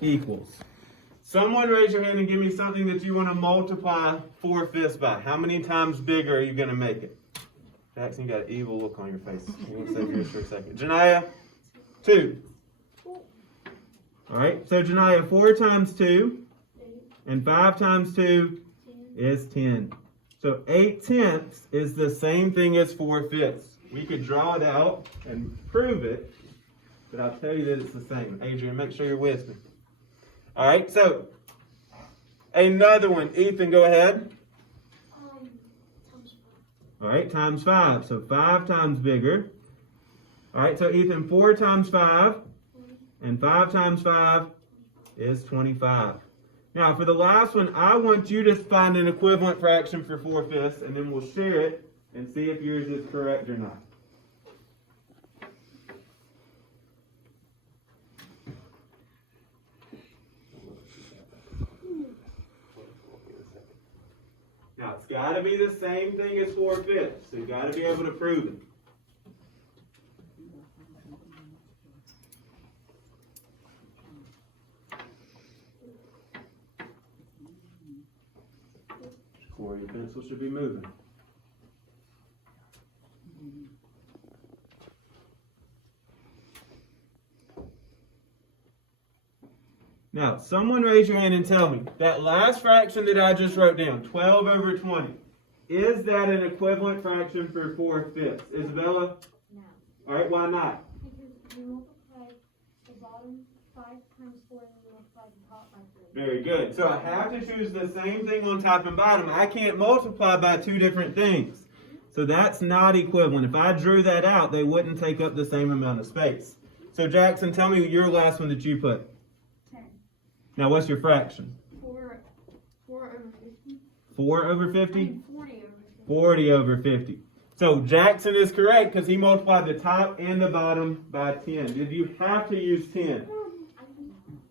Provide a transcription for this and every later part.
equals. Someone raise your hand and give me something that you want to multiply 4/5 by. How many times bigger are you going to make it? Jackson, you got an evil look on your face. You want to say yours for a second. Janiyah, 2. All right, so Janiyah, 4 times 2 and 5 times 2 is 10. So 8/10 is the same thing as 4/5. We could draw it out and prove it, but I'll tell you that it's the same. Adrian, make sure you're with me. All right, so another one. Ethan, go ahead. Times 5. All right, times 5. So 5 times bigger. All right, so Ethan, 4 times 5 and 5 times 5 is 25. Now, for the last one, I want you to find an equivalent fraction for 4/5, and then we'll share it and see if yours is correct or not. Now, it's got to be the same thing as 4/5, so you've got to be able to prove it. Corey, your pencil should be moving. Now, someone raise your hand and tell me, that last fraction that I just wrote down, 12/20, is that an equivalent fraction for 4/5? Isabella? No. All right, why not? Because you multiply the bottom 5 times 4 and you multiply the top by 4. Very good. So I have to choose the same thing on top and bottom. I can't multiply by 2 different things. So that's not equivalent. If I drew that out, they wouldn't take up the same amount of space. So Jackson, tell me your last one that you put. 10. Now what's your fraction? 4 over 50. 4/50? 40 over 50. 40/50. So Jackson is correct because he multiplied the top and the bottom by 10. Did you have to use 10?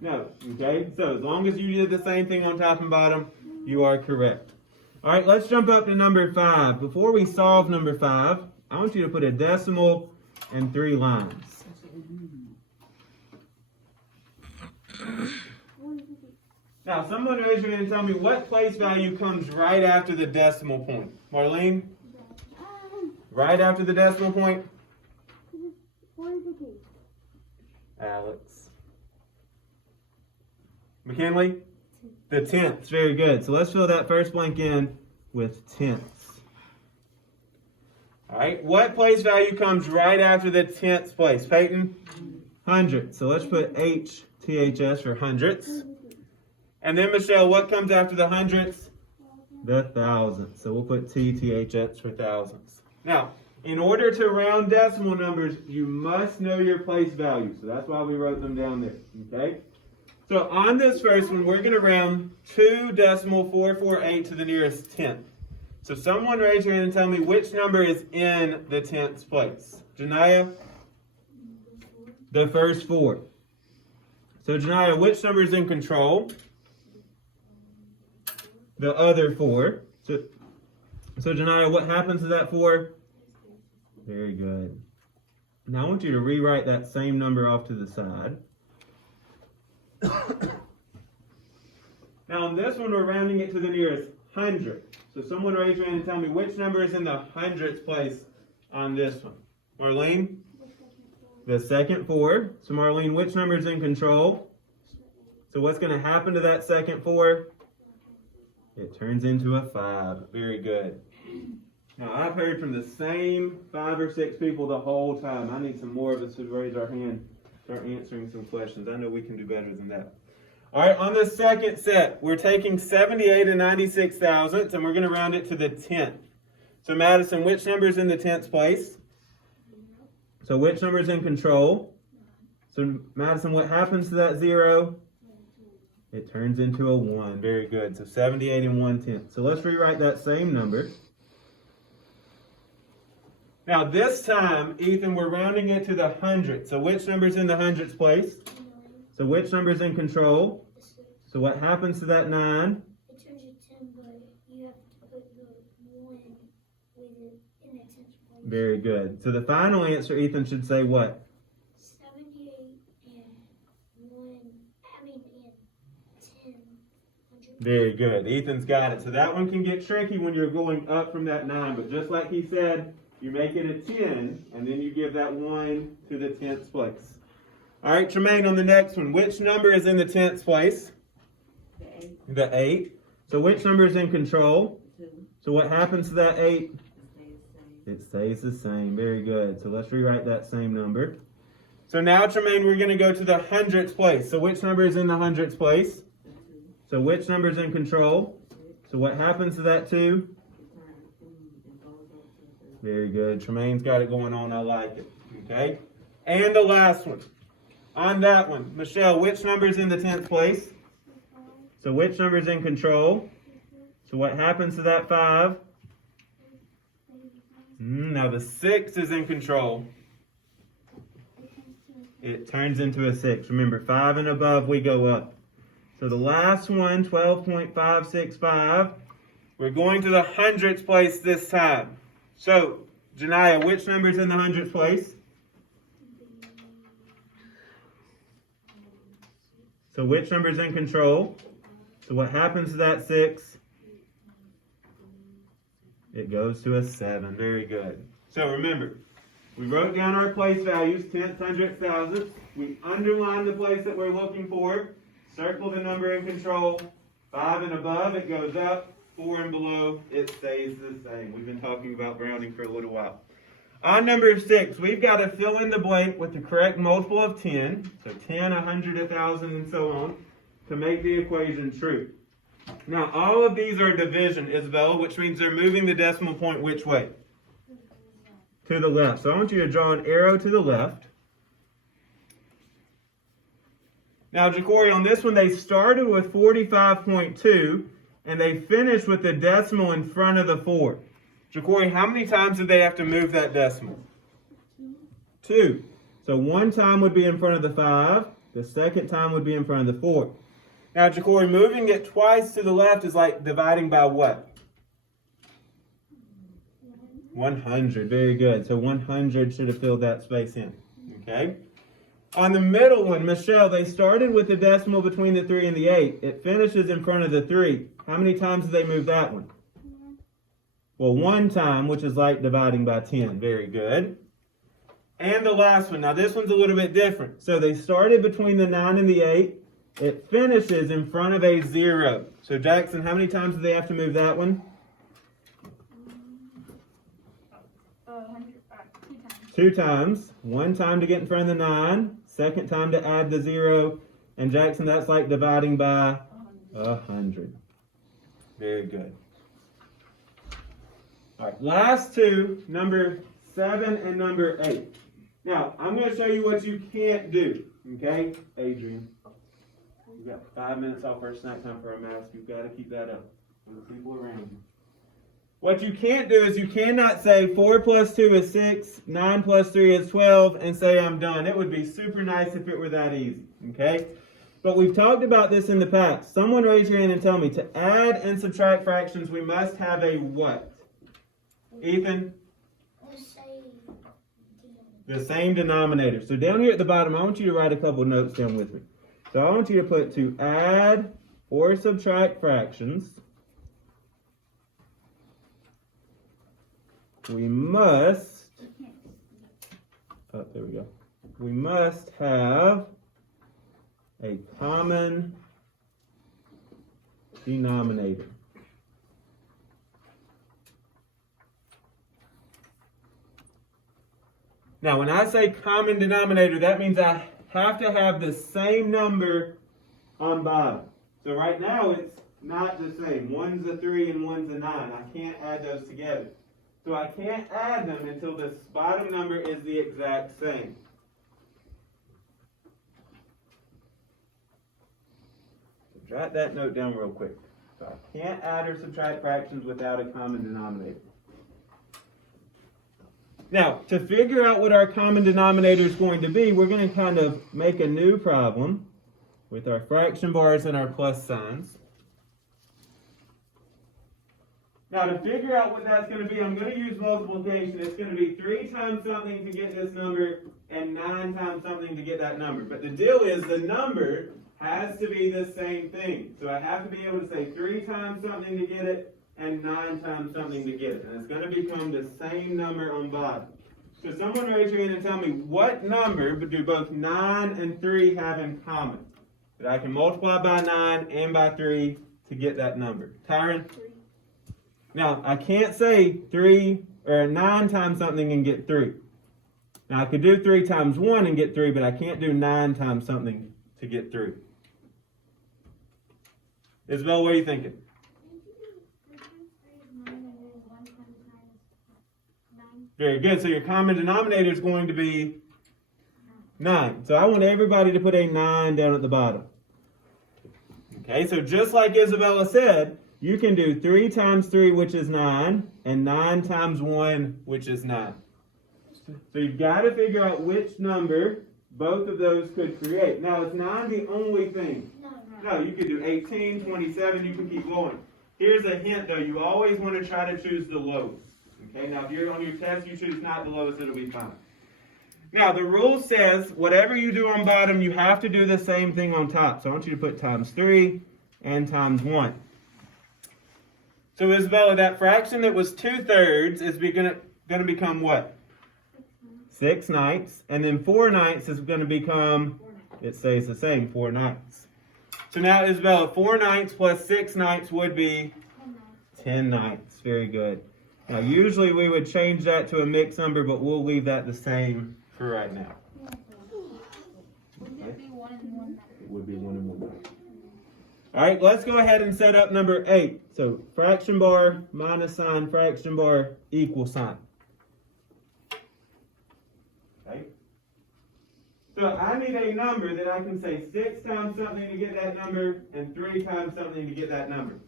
No. Okay, so as long as you did the same thing on top and bottom, you are correct. All right, let's jump up to number 5. Before we solve number 5, I want you to put a decimal and 3 lines. Now, someone raise your hand and tell me what place value comes right after the decimal point. Marlene? Right after the decimal point? Alex? McKinley? The tenths. Very good. So let's fill that first blank in with tenths. All right. What place value comes right after the tenths place? Peyton? Hundredths. So let's put HTHS for hundredths. And then, Michelle, what comes after the hundredths? The thousandths. So we'll put TTHS for thousandths. Now, in order to round decimal numbers, you must know your place value. So that's why we wrote them down there. Okay? So on this first one, we're going to round 2.448 to the nearest tenth. So someone raise your hand and tell me which number is in the tenths place. Janiyah? The first 4. So Janiyah, which number is in control? The other 4. So Janiyah, what happens to that 4? Very good. Now I want you to rewrite that same number off to the side. Now on this one, we're rounding it to the nearest hundredth. So someone raise your hand and tell me which number is in the hundredths place on this one. Marlene? The second 4. So Marlene, which number is in control? So what's going to happen to that second 4? It turns into a 5. Very good. Now I've heard from the same 5 or 6 people the whole time. I need some more of us to raise our hand, start answering some questions. I know we can do better than that. All right, on the second set, we're taking 78 and 96 thousandths, and we're going to round it to the 10th. So Madison, which number is in the 10th place? So which number is in control? So Madison, what happens to that 0? It turns into a 1. Very good. So 78 and 1/10. So let's rewrite that same number. Now this time, Ethan, we're rounding it to the hundredth. So which number is in the hundredths place? So which number is in control? So what happens to that 9? It turns to 10, but you have to put the 1 with it in the 10th place. Very good. So the final answer, Ethan, should say what? 78 and 1 I mean in 10 hundred. Very good. Ethan's got it. So that one can get tricky when you're going up from that 9. But just like he said, you make it a 10, and then you give that 1 to the 10th place. All right, Tremaine, on the next one, which number is in the 10th place? The 8. So which number is in control? 2. So what happens to that 8? It stays the same. It stays the same. Very good. So let's rewrite that same number. So now, Tremaine, we're going to go to the 100th place. So which number is in the 100th place? The 2. So which number is in control? 6. So what happens to that 2? It turns and it goes up to the Very good. Tremaine's got it going on. I like it. Okay. And the last one. On that one, Michelle, which number is in the 10th place? So which number is in control? So what happens to that 5? Now the 6 is in control. It turns into a 6. Remember, 5 and above, we go up. So the last one, 12.565, we're going to the 100th place this time. So, Janiyah, which number is in the 100th place? So which number is in control? So what happens to that 6? It goes to a 7. Very good. So remember, we wrote down our place values, tenths, hundredths, thousandths. We underlined the place that we're looking for. Circle the number in control. 5 and above, it goes up. 4 and below, it stays the same. We've been talking about rounding for a little while. On number 6, we've got to fill in the blank with the correct multiple of 10. So 10, 100, 1,000, and so on, to make the equation true. Now, all of these are division, Isabella, which means they're moving the decimal point which way? To the left. So I want you to draw an arrow to the left. Now, Ja'Cory, on this one, they started with 45.2, and they finished with the decimal in front of the 4. Ja'Cory, how many times did they have to move that decimal? 2. So one time would be in front of the 5. The second time would be in front of the 4. Now, Ja'Cory, moving it twice to the left is like dividing by what? 100. Very good. So 100 should have filled that space in. Okay? On the middle one, Michelle, they started with the decimal between the 3 and the 8. It finishes in front of the 3. How many times did they move that one? Well, one time, which is like dividing by 10. Very good. And the last one. Now, this one's a little bit different. So they started between the 9 and the 8. It finishes in front of a 0. So, Jackson, how many times do they have to move that one? 2 times. One time to get in front of the 9. Second time to add the 0. And, Jackson, that's like dividing by 100. Very good. All right, last two, number 7 and number 8. Now, I'm going to show you what you can't do. Okay, Adrian? You've got 5 minutes off our snack time for our mask. You've got to keep that up for the people around you. What you can't do is you cannot say 4 plus 2 is 6, 9 plus 3 is 12, and say I'm done. It would be super nice if it were that easy. Okay? But we've talked about this in the past. Someone raise your hand and tell me, to add and subtract fractions, we must have a what? Ethan? The same denominator. So down here at the bottom, I want you to write a couple notes down with me. So I want you to put to add or subtract fractions, we must, there we go. We must have a common denominator. Now, when I say common denominator, that means I have to have the same number on bottom. So right now, it's not the same. One's a 3 and one's a 9. I can't add those together. So I can't add them until this bottom number is the exact same. So jot that note down real quick. So I can't add or subtract fractions without a common denominator. Now, to figure out what our common denominator is going to be, we're going to kind of make a new problem with our fraction bars and our plus signs. Now, to figure out what that's going to be, I'm going to use multiplication. It's going to be 3 times something to get this number and 9 times something to get that number. But the deal is the number has to be the same thing. So I have to be able to say 3 times something to get it and 9 times something to get it. And it's going to become the same number on bottom. So someone raise your hand and tell me what number do both 9 and 3 have in common? That I can multiply by 9 and by 3 to get that number. Tyron? 3. Now, I can't say 3 or 9 times something and get 3. Now, I could do 3 times 1 and get 3, but I can't do 9 times something to get 3. Isabel, what are you thinking? 3 times 3 is 9, and then 1 times 9 is 9. Very good. So your common denominator is going to be 9. So I want everybody to put a 9 down at the bottom. Okay, so just like Isabella said, you can do 3 times 3, which is 9, and 9 times 1, which is 9. So you've got to figure out which number both of those could create. Now, is 9 the only thing? No, you could do 18, 27, you can keep going. Here's a hint, though. You always want to try to choose the lowest. Okay, now if you're on your test, you choose not the lowest, it'll be fine. Now, the rule says whatever you do on bottom, you have to do the same thing on top. So I want you to put times 3 and times 1. So, Isabella, that fraction that was 2/3 is going to become what? 6 ninths. And then 4 ninths is going to become, it stays the same, 4 ninths. So now, Isabella, 4 ninths plus 6 ninths would be 10 ninths. Very good. Now, usually we would change that to a mixed number, but we'll leave that the same for right now. Would it be 1 and 1? It would be 1 and 1. All right, let's go ahead and set up number 8. So fraction bar, minus sign, fraction bar, equal sign. Okay. So I need a number that I can say 6 times something to get that number and 3 times something to get that number.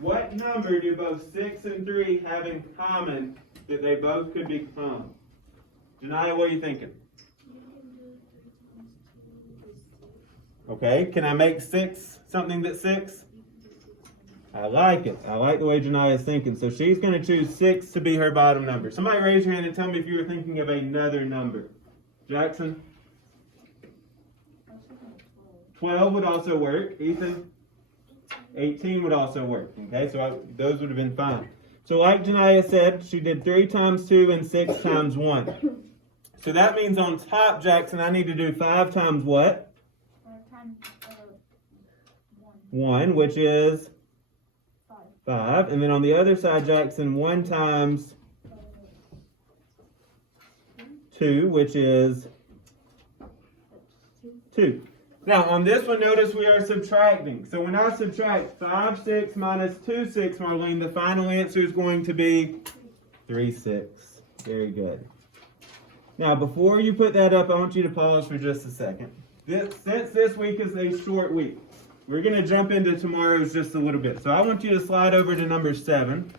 What number do both 6 and 3 have in common that they both could become? Janaya, what are you thinking? You can do 3 times 2 is 6. Okay, can I make 6 something that's 6? I like it. I like the way Janaya is thinking. So she's going to choose 6 to be her bottom number. Somebody raise your hand and tell me if you were thinking of another number. Jackson? 12 would also work. Ethan? 18 would also work. Okay, so those would have been fine. So like Janaya said, she did 3 times 2 and 6 times 1. So that means on top, Jackson, I need to do 5 times what? 5 times 1, which is 5. 5. And then on the other side, Jackson, 1 times 2, which is 2. Now, on this one, notice we are subtracting. So when I subtract 5, 6 minus 2, 6, Marlene, the final answer is going to be 3, 6. Very good. Now, before you put that up, I want you to pause for just a second. Since this week is a short week, we're going to jump into tomorrow's just a little bit. So I want you to slide over to number 7.